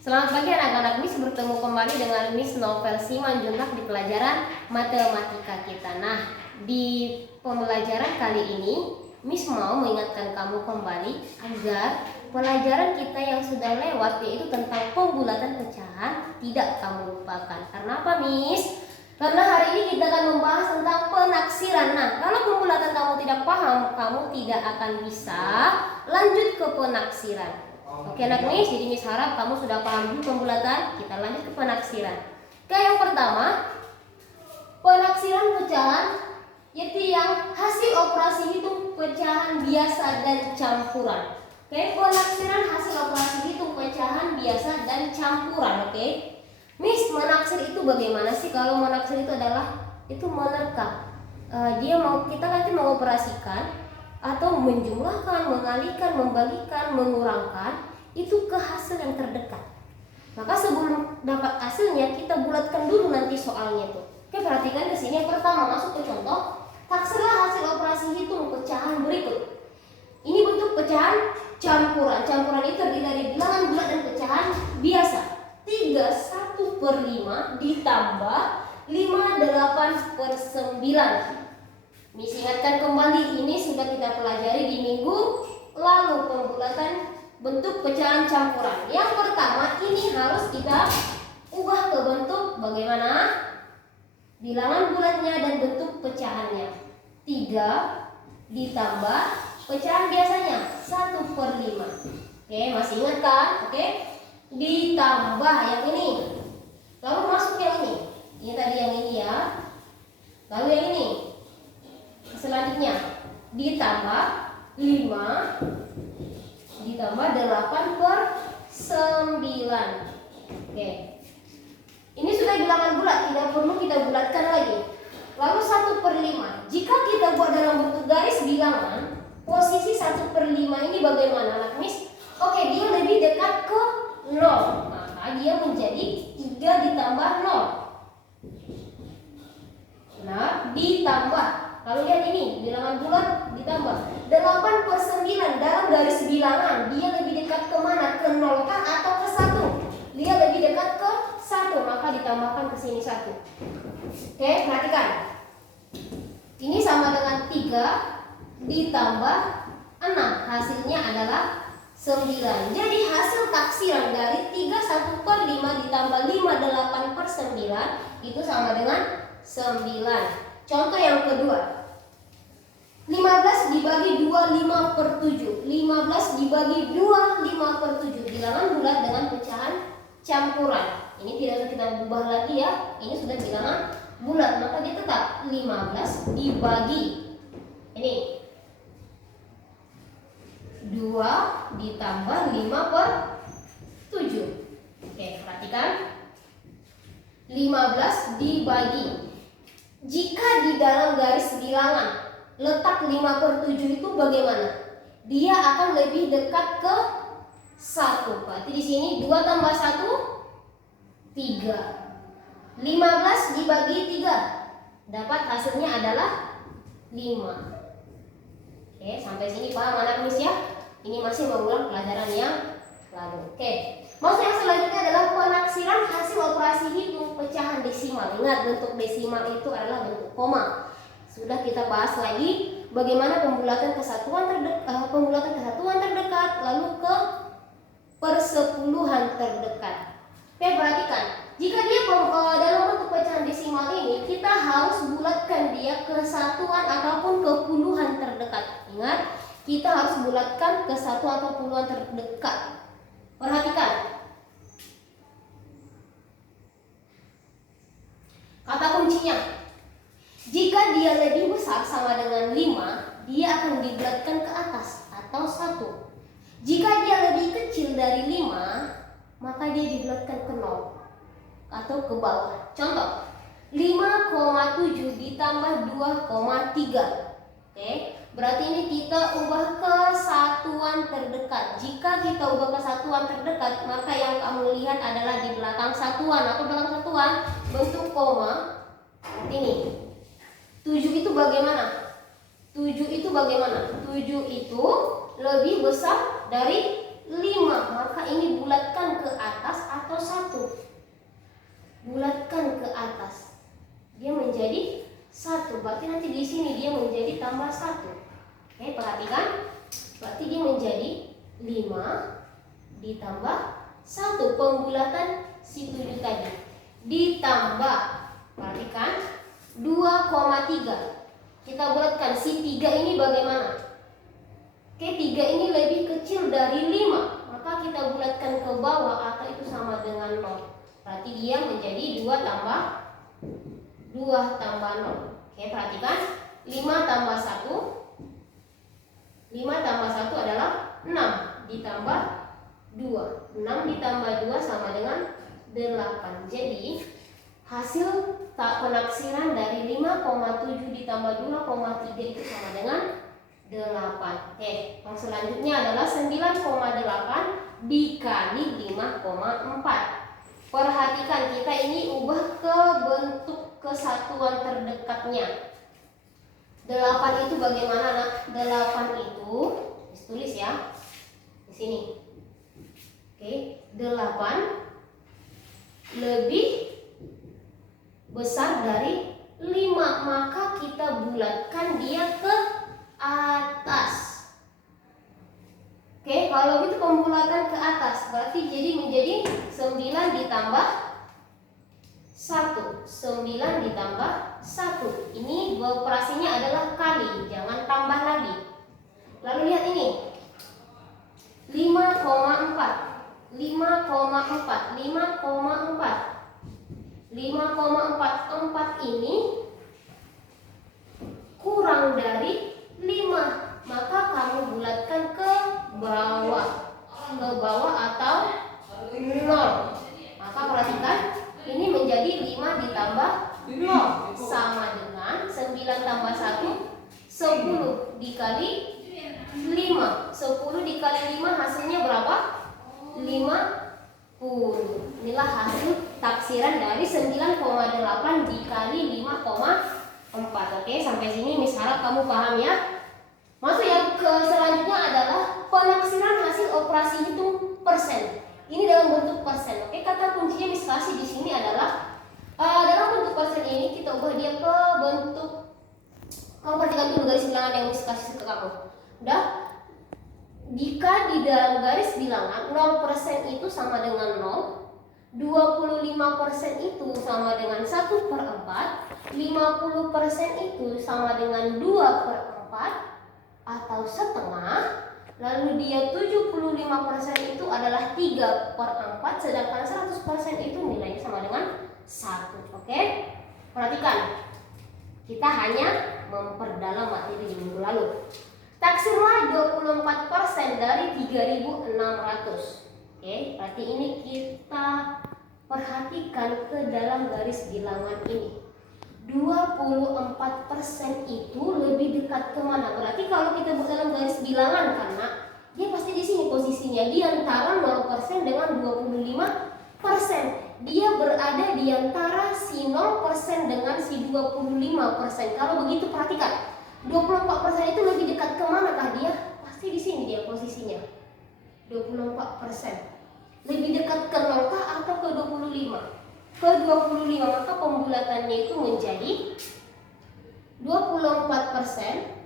Selamat pagi anak-anak, Miss bertemu kembali dengan Miss Novel Simanjuntak di pelajaran matematika kita. Nah, di pembelajaran kali ini Miss mau mengingatkan kamu kembali agar pelajaran kita yang sudah lewat, yaitu tentang pembulatan pecahan, tidak kamu lupakan. Karena apa, Miss? Karena hari ini kita akan membahas tentang penaksiran. Nah, kalau pembulatan kamu tidak paham, kamu tidak akan bisa lanjut ke penaksiran. Oke anak Miss, jadi Miss harap kamu sudah paham dulu pembulatan. Kita lanjut ke penaksiran. Oke, yang pertama, penaksiran pecahan yaitu yang hasil operasi hitung pecahan biasa dan campuran. Oke, penaksiran hasil operasi hitung pecahan biasa dan campuran. Oke, Miss, menaksir itu bagaimana sih? Kalau menaksir itu adalah menerka. Kita nanti mengoperasikan atau menjumlahkan, mengalikan, membagikan, mengurangkan itu ke hasil yang terdekat. Maka sebelum dapat hasilnya kita bulatkan dulu nanti soalnya tuh. Oke, perhatikan ke sini. Yang pertama, masuk ke contoh. Taksirlah hasil operasi hitung pecahan berikut. Ini bentuk pecahan campuran. Campuran itu terdiri dari bilangan bulat dan pecahan biasa. 3/1/5 ditambah 5/8/9. Miss ingatkan kembali, ini sudah kita pelajari di minggu lalu, pembulatan bentuk pecahan campuran. Yang pertama, ini harus kita ubah ke bentuk bagaimana? Bilangan bulatnya dan bentuk pecahannya. 3 ditambah pecahan biasanya 1/5. Oke, masih ingat kan? Oke, ditambah yang ini. Lalu masuk yang ini. Ini tadi yang ini ya. Lalu yang ini. Selanjutnya ditambah 5 ditambah 8/9. Oke, ini sudah bilangan bulat, tidak perlu kita bulatkan lagi. Lalu 1/5, jika kita buat dalam bentuk garis bilangan, posisi 1/5 ini bagaimana anak Miss? Oke, dia lebih dekat ke 0, maka dia menjadi 3 ditambah 0. Nah, ditambah, lalu lihat ini, bilangan bulat ditambah 8/9 dalam garis bilangan. Dia lebih dekat ke mana? Ke 0 kah atau ke 1? Dia lebih dekat ke 1, maka ditambahkan ke sini 1. Oke, perhatikan. Ini sama dengan 3 ditambah 6. Hasilnya adalah 9. Jadi hasil taksiran dari 3/1/5 ditambah 5/8/9 itu sama dengan 9. Contoh yang kedua, 15 dibagi 2 5/7. 15 dibagi 2 5/7. Bilangan bulat dengan pecahan campuran. Ini tidak usah kita ubah lagi ya. Ini sudah bilangan bulat, maka dia tetap 15 dibagi ini 2 ditambah 5/7. Oke, perhatikan. 15 dibagi, jika di dalam garis bilangan letak 5/7 itu bagaimana? Dia akan lebih dekat ke 1. Berarti di sini 2 tambah 1 3. 15 dibagi 3, dapat hasilnya adalah 5. Oke, sampai sini paham anak Miss ya? Ini masih mengulang pelajaran yang lalu. Oke, maksud yang selanjutnya adalah penaksiran hasil operasi hitung pecahan desimal. Ingat, bentuk desimal itu adalah bentuk koma. Sudah kita bahas lagi bagaimana pembulatan kesatuan terdekat, lalu ke persepuluhan terdekat. Oke, perhatikan. Jika dia dalam bentuk pecahan desimal ini, kita harus bulatkan dia ke satuan ataupun ke puluhan terdekat. Ingat, kita harus bulatkan ke satuan atau puluhan terdekat. Perhatikan. Kata kuncinya, jika dia lebih besar sama dengan 5, dia akan dibulatkan ke atas atau 1. Jika dia lebih kecil dari 5, maka dia dibulatkan ke 0 atau ke bawah. Contoh, 5,7 ditambah 2,3. Oke, berarti ini kita ubah ke satuan terdekat. Jika kita ubah ke satuan terdekat, maka yang kamu lihat adalah di belakang satuan atau belakang satuan bentuk koma. Ini 7 itu bagaimana? 7 itu bagaimana? 7 itu lebih besar dari 5, maka ini bulatkan ke atas ditambah 1. Oke, perhatikan. Berarti dia menjadi 5 ditambah 1 pembulatan si 7 tadi. Ditambah, perhatikan, 2,3. Kita bulatkan si 3 ini bagaimana? Oke, 3 ini lebih kecil dari 5. Maka kita bulatkan ke bawah atau itu sama dengan 0. Berarti dia menjadi 2 tambah 0. Oke, perhatikan. 5 tambah 1. 5 tambah 1 adalah 6 ditambah 2. 6 ditambah 2 sama dengan 8. Jadi hasil tak penaksiran dari 5,7 ditambah 2,3 itu sama dengan 8. Oke, yang selanjutnya adalah 9,8 dikali 5,4. Perhatikan, kita ini ubah ke bentuk kesatuan terdekatnya. 8 itu bagaimana, nak? 8 itu tulis ya di sini. Oke, 8 lebih besar dari 5, maka kita bulatkan dia ke atas. Oke, kalau gitu pembulatan ke atas berarti jadi menjadi 9 ditambah 1. 9 ditambah 1. Ini operasinya adalah kali, jangan tambah lagi. Lalu lihat ini. 5,4. 5,4. 4 ini kurang dari 5, maka kamu bulatkan ke bawah atau 0. Maka perhatikan, ini menjadi 5 ditambah 0 sama dengan 9 tambah 1, 10 dikali 5. 10 dikali 5 hasilnya berapa? 50. Inilah hasil taksiran dari 9,8 dikali 5,4. Oke, sampai sini Miss harap kamu paham ya. Masuk yang ke selanjutnya adalah penaksiran hasil operasi hitung persen. Ini dalam bentuk persen. Oke, kata kuncinya Miss kasih di sini adalah dalam bentuk persen ini kita ubah dia ke bentuk, kamu perhatikan dulu garis bilangan yang Miss kasih ke kamu. Udah? Jika di dalam garis bilangan 0% itu sama dengan 0, 25% itu sama dengan 1/4, 50% itu sama dengan 2/4 atau setengah, lalu dia 75% itu adalah 3/4, sedangkan 100% itu nilainya sama dengan 1. Oke? Perhatikan, kita hanya memperdalam materi di minggu lalu. Taksirlah 24% dari 3.600. Oke, berarti ini kita perhatikan ke dalam garis bilangan ini. 24% itu lebih dekat kemana? Berarti kalau kita buat dalam garis bilangan, karena dia pasti di sini posisinya di antara 0% dengan 25%. Dia berada di antara si 0% dengan si 25%. Kalau begitu perhatikan, 24% itu lebih dekat kemanakah dia? Pasti di sini dia posisinya. 24%. Lebih dekat ke 0 kah atau ke 25? Ke 25, maka pembulatannya itu menjadi 24%.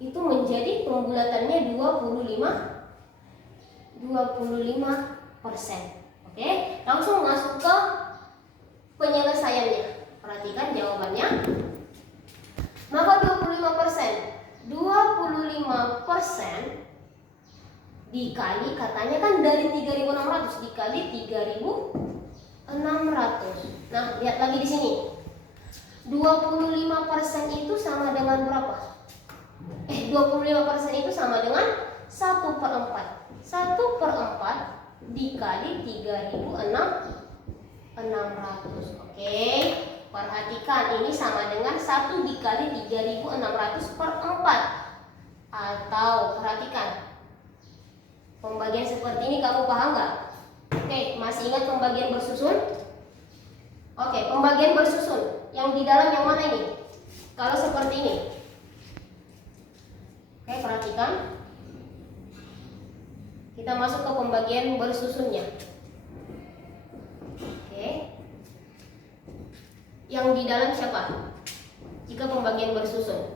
Itu menjadi pembulatannya 25%. Oke, langsung masuk ke penyelesaiannya. Perhatikan jawabannya. Maka 25% dikali, katanya kan dari 3.600 dikali 3.600. Nah, lihat lagi di sini. 25% itu sama dengan berapa? 25% itu sama dengan 1/4. 1/4 dikali 3.600. Oke, perhatikan ini sama dengan 1 dikali 3.600/4. Atau perhatikan, pembagian seperti ini kamu paham nggak? Oke, masih ingat pembagian bersusun? Oke, pembagian bersusun. Yang di dalam yang mana ini? Kalau seperti ini. Oke, perhatikan. Kita masuk ke pembagian bersusunnya. Oke. Yang di dalam siapa? Jika pembagian bersusun.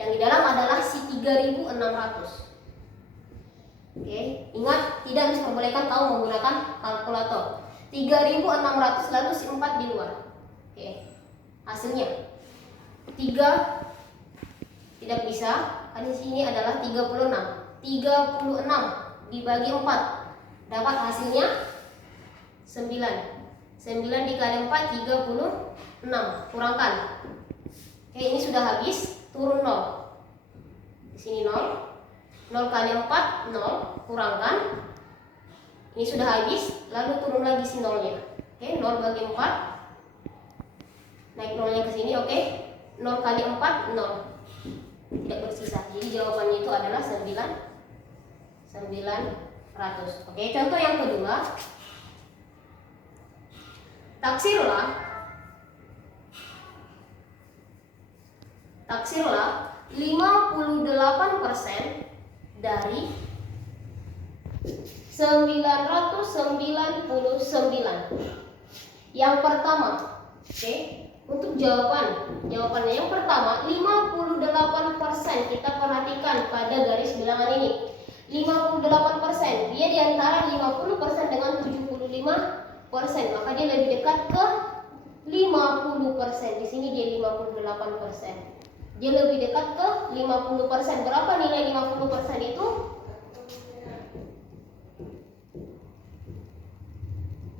Yang di dalam adalah si 3.600. Oke, ingat tidak diperbolehkan kamu menggunakan kalkulator. 3.600 lalu si 4 di luar. Oke, hasilnya 3 tidak bisa, karena di sini adalah 36. 36 dibagi 4 dapat hasilnya 9. 9 dikali 4 36. Kurangkan. Oke, ini sudah habis, turun 0. Di sini 0. 0 kali 4 0, kurangkan. Ini sudah habis, lalu turun lagi si nolnya. Oke, 0 bagi 4. Naik nolnya ke sini, oke. 0 kali 4 0. Tidak bersisa. Jadi jawabannya itu adalah 900. Oke, contoh yang kedua. Taksirlah 58% dari 999. Yang pertama, oke, untuk jawabannya yang pertama 58%. Kita perhatikan pada garis bilangan ini. 58%, dia diantara 50% dengan 75%, maka dia lebih dekat ke 50%. Di sini dia 58%. Dia lebih dekat ke 50%. Berapa nilai 50% itu?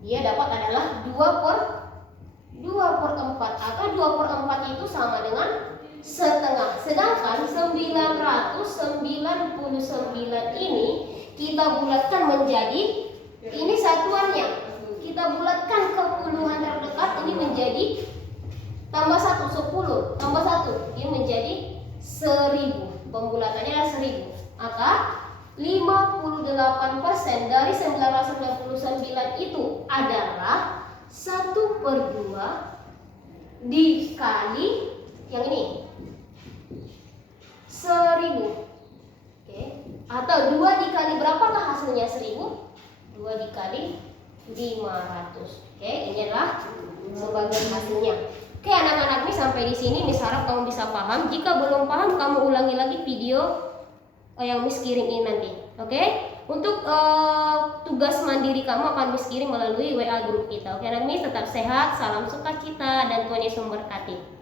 Dia dapat adalah 2/4, atau 2/4 itu sama dengan setengah. Sedangkan 999 ini kita bulatkan menjadi, ini satuannya, kita bulatkan ke puluhan terdekat, ini menjadi tambah 1, 10 tambah 1, ini menjadi 1000. Pembulatannya adalah 1000. Maka 58% dari 999 itu adalah 1/2 dikali yang ini 1000. Oke. Atau 2 dikali berapakah hasilnya 1000? 2 dikali 500. Oke, ini adalah sebagai hasilnya. Oke, anak-anak, nih sampai di sini Miss harap kamu bisa paham. Jika belum paham, kamu ulangi lagi video yang Miss kirim ini nanti. Oke? Untuk tugas mandiri kamu akan Miss kirim melalui WA grup kita. Oke, anak Miss tetap sehat, salam sukacita, dan Tuhan Yesus memberkati.